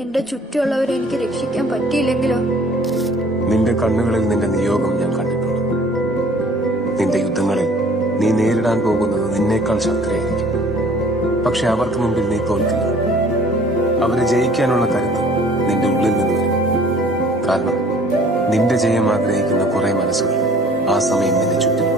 എന്റെ ചുറ്റുമുള്ളവരെ എനിക്ക് രക്ഷിക്കാൻ പറ്റിയില്ലെങ്കിലോ? നിന്റെ കണ്ണുകളിൽ നിന്റെ നിയോഗം ഞാൻ കണ്ടിട്ടുണ്ട്. നിന്റെ യുദ്ധങ്ങളിൽ നീ നേരിടാൻ പോകുന്നത് നിന്നേക്കാൾ ശക്തരായിരിക്കും. പക്ഷെ അവർക്ക് മുമ്പിൽ നീ തോൽക്കില്ല. അവരെ ജയിക്കാനുള്ള കരുത്ത് നിന്റെ ഉള്ളിൽ നിന്ന് വരും. കാരണം നിന്റെ ജയം ആഗ്രഹിക്കുന്ന കുറെ മനസ്സുകൾ ആ സമയം നിന്റെ ചുറ്റും